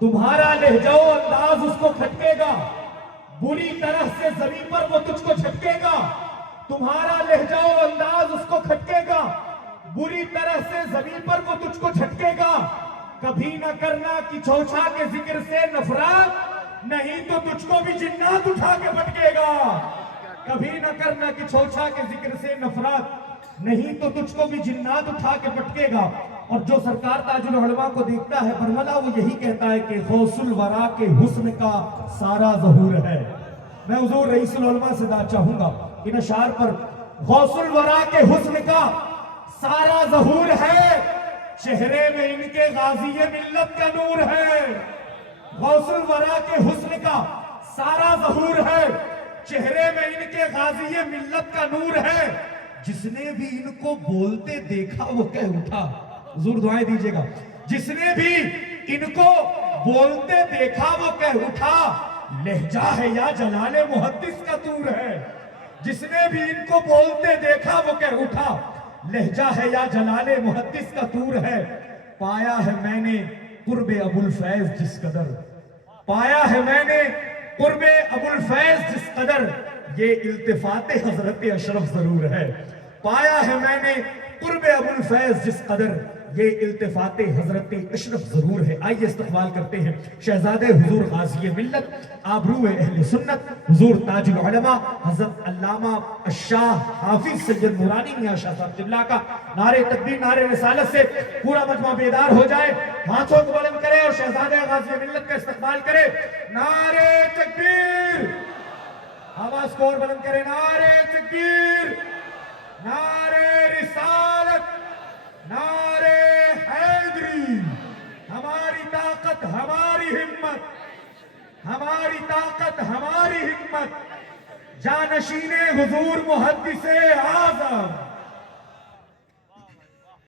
تمہارا لہجہ و انداز اس کو کھٹکے گا، بری طرح سے زمین پر وہ تجھ کو جھٹکے گا. تمہارا لہجہ و انداز اس کو کھٹکے گا، بری طرح سے زمین پر وہ تجھ کو جھٹکے گا. کبھی نہ کرنا کہ چھوچھا کے ذکر سے نفرت، نہیں تو تجھ کو بھی جنات اٹھا کے پٹکے گا. کبھی نہ کرنا کہ چھوچھا کے ذکر سے نفرت، نہیں تو تجھ کو بھی جنات اٹھا کے پٹکے گا. اور جو سرکار تاج العلماء کو دیکھتا ہے برملا، وہ یہی کہتا ہے کہ غوث الورا کے حسن کا سارا ظہور ہے. میں حضور رئیس العلماء سے دعا چاہوں گا ان اشعار پر. غوث الورا کے حسن کا سارا ظہور ہے، چہرے میں ان کے غازی ملت کا نور ہے. غوث الورا کے حسن کا سارا ظہور ہے، چہرے میں ان کے غازی ملت کا نور ہے. جس نے بھی ان کو بولتے دیکھا وہ کہہ اٹھا. حضور دعائیں دیجئے گا. جس نے بھی ان کو بولتے دیکھا وہ کہہ اٹھا، لہجہ ہے یا جلال محدث کا طور ہے. جس نے بھی ان کو بولتے دیکھا وہ کہہ اٹھا، لہجہ ہے یا جلال محدث کا طور ہے. پایا ہے میں نے قرب ابو الفیض جس قدر، پایا ہے میں نے قرب ابو الفیض جس قدر، یہ التفات حضرت اشرف ضرور ہے. پایا ہے میں نے قرب ابو الفیض جس قدر، یہ التفات حضرت اشرف ضرور ہے. آئیے استقبال کرتے ہیں شہزادے حضور غازی ملت، آبرو اہل سنت، حضور تاج العلماء حضرت علامہ الشاہ حافظ سید نورانی میاں شاہ صاحب قبلہ کا. نعرہ تکبیر، نعرہ رسالت سے پورا مجمع بیدار ہو جائے، ہاتھوں کو بلند کرے اور شہزادے غازی ملت کا استقبال کرے. نعرہ تکبیر، آواز کو اور بلند کرے. نعرہ تکبیر، نعرہ رسالت، نعرہ حیدری. ہماری طاقت ہماری ہمت، ہماری طاقت ہماری ہمت، جانشین حضور محدث اعظم